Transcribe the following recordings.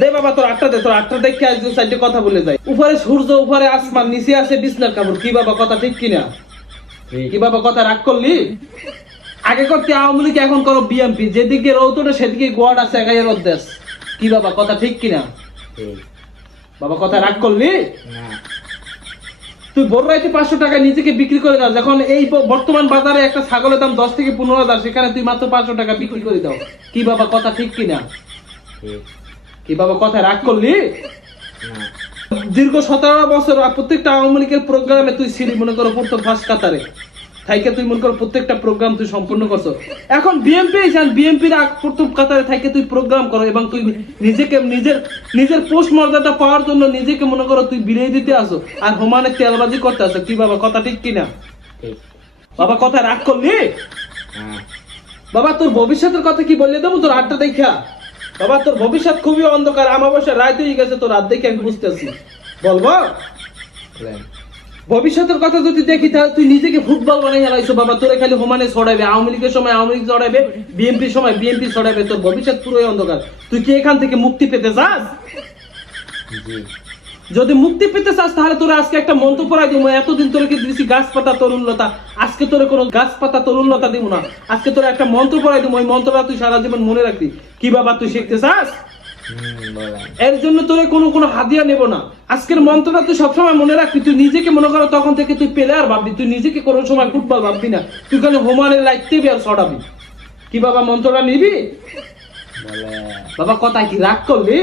দে বাবা তোর আটটা দে, তোর আটটা দেখে আজ সাইডে কথা বলে যাই। উপরে সূর্য, উপরে আসমান, নিচে আছে বিছনার কাপড়। কি বাবা কথা ঠিক কিনা? কি বাবা কথা রাগ করলি? আগে করতে আওয়ামী লীগ, এখন করো বিএনপি। যেদিকে রৌতরে সেদিকে গোয়াড আছে একাইয়ের অধ্যাস। কি বাবা কথা ঠিক কিনা? বাবা কথা রাগ করলি? তুই বড় রাইতে 500 টাকা নিজেকে বিক্রি করে দাও, যখন এই বর্তমান বাজারে একটা ছাগলের দাম 10 থেকে 15,000, সেখানে তুই মাত্র 500 টাকা বিক্রি করে দাও। কি বাবা কথা ঠিক কিনা? কি বাবা কথা রাগ করলি? দীর্ঘ 17 বছর প্রত্যেকটা আওয়ামী লীগের প্রোগ্রামে তুই ছিলি, মনে করো প্রথম ফার্স্ট কাতারে থাইকে তুই মনে করো প্রত্যেকটা প্রোগ্রাম তুই সম্পূর্ণ করছো। এখন বিএনপি বিএনপির প্রথম কাতারে থাইকে তুই প্রোগ্রাম করো, এবং তুই নিজেকে নিজের পোস্ট মর্যাদা পাওয়ার জন্য নিজেকে মনে করো তুই বিলিয়ে দিতে আসো, আর হোমানে তেলবাজি করতে আসো। কি বাবা কথা ঠিক কিনা? বাবা কথা রাগ করলি? বাবা তোর ভবিষ্যতের কথা কি বললে দেবো তোর হাতটা দেখা? বাবা তোর ভবিষ্যৎ খুবই অন্ধকার, আমাবস্যা রাত হয়ে গেছে, তোর হাত দেখে আমি বুঝতেছি। বলবো ভবিষ্যতের কথা যদি দেখি, তাহলে তুই নিজেকে ফুটবল বানাই হারাইছো বাবা। তোরে খালি হোমানে ছড়াইবে, আওয়ামী লীগের সময় আওয়ামী লীগ ছড়াইবে, বিএনপির সময় বিএনপি ছড়াইবে। তোর ভবিষ্যৎ পুরোই অন্ধকার। তুই কি এখান থেকে মুক্তি পেতে চাস? যদি মুক্তি পেতে চাস, তাহলে তোর আজকে একটা মন্ত্র পড়াই দিব। এতদিন তোরে কি দিছি গাছপাতা তরুণলতা, আজকে তোরে কোনো গাছপাতা তরুণলতা দিব না। আজকে তোরে একটা মন্ত্র পড়াই দিব, ওই মন্ত্রটা তুই সারা জীবন মনে রাখবি। কি বাবা তুই শিখতে চাস? এর জন্য তোরে কোনো হাদিয়া নেব না। আজকের মন্ত্রটা তুই সবসময় মনে রাখবি। তুই নিজেকে মনে করো তখন থেকে তুই প্লেয়ার ভাববি, তুই নিজেকে কোনো সময় ফুটবল ভাববি না। তুই কেন হোমানে লাইতে আর ছড়াবি। কি বাবা মন্ত্রটা নিবি? বাবা কথা কি রাগ করলি?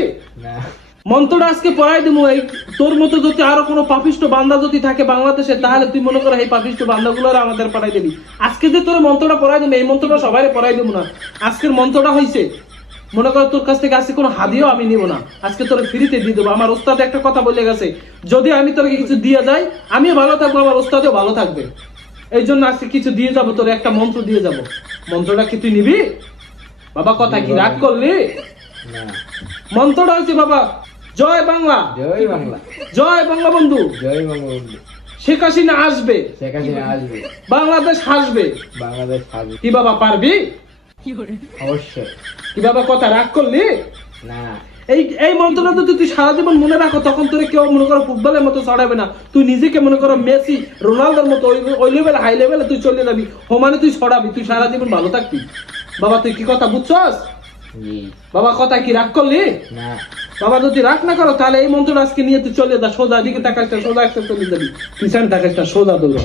মন্ত্রটা আজকে পড়াই দিব। এই তোর মতো যদি আরো কোনো পাপিষ্ট বান্দা যদি থাকে বাংলাদেশে, তাহলে তুই মনে করো এই পাপিষ্ট বান্দাগুলোর আমাদের পড়াই দিবি। আজকে যে তোর মন্ত্রটা পড়াই দেবো, এই মন্ত্রটা সবাই পড়াই দেবো না। আজকের মন্ত্রটা হয়েছে মনে করো তোর কাছ থেকে আজকে কোনো হাদিও আমি নিব না, আজকে তোর ফ্রিতে দিয়ে দেবো। আমার ওস্তাদ একটা কথা বলে গেছে, যদি আমি তোর কিছু দিয়ে যাই, আমিও ভালো থাকবো, আমার ওস্তাদও ভালো থাকবে। এই জন্য আজকে কিছু দিয়ে যাবো, তোর একটা মন্ত্র দিয়ে যাবো। মন্ত্রটা কি তুই নিবি? বাবা কথা কি রাগ করলি? মন্ত্রটা হচ্ছে বাবা, জয় বাংলা, জয় বাংলা, জয় বাংলা বন্ধু, জয় বঙ্গবন্ধু। শেখ হাসিনা আসবে, শেখ হাসিনা আসবে, বাংলাদেশ হাসবে। বাংলাদেশ আসবে। কি বাবা পারবি? অবশ্যই। কি বাবা কথা রাগ করলি? না, এই মন্ত্রটা যদি তুই সারা জীবন মনে রাখো, তখন তোরে কেউ মনে করো ফুটবলের মতো ছড়াবে না। তুই নিজেকে মনে করো মেসি, রোনালদোর মতো ওই লেভেলে, হাই লেভেলে তুই চলে যাবি। হোমানে তুই ছড়াবি, তুই সারা জীবন ভালো থাকবি। বাবা তুই কি কথা বুঝছস? বাবা কথা কি রাগ করলি? না বাবা যদি রাগ না করো, তাহলে এই মন্ত্রটা আজকে নিয়ে তুই চলে যা, সোজা দিকে তাকাস, সোজা একটা চলে যাবি, পিছনে তাকাস, সোজা দৌড়া।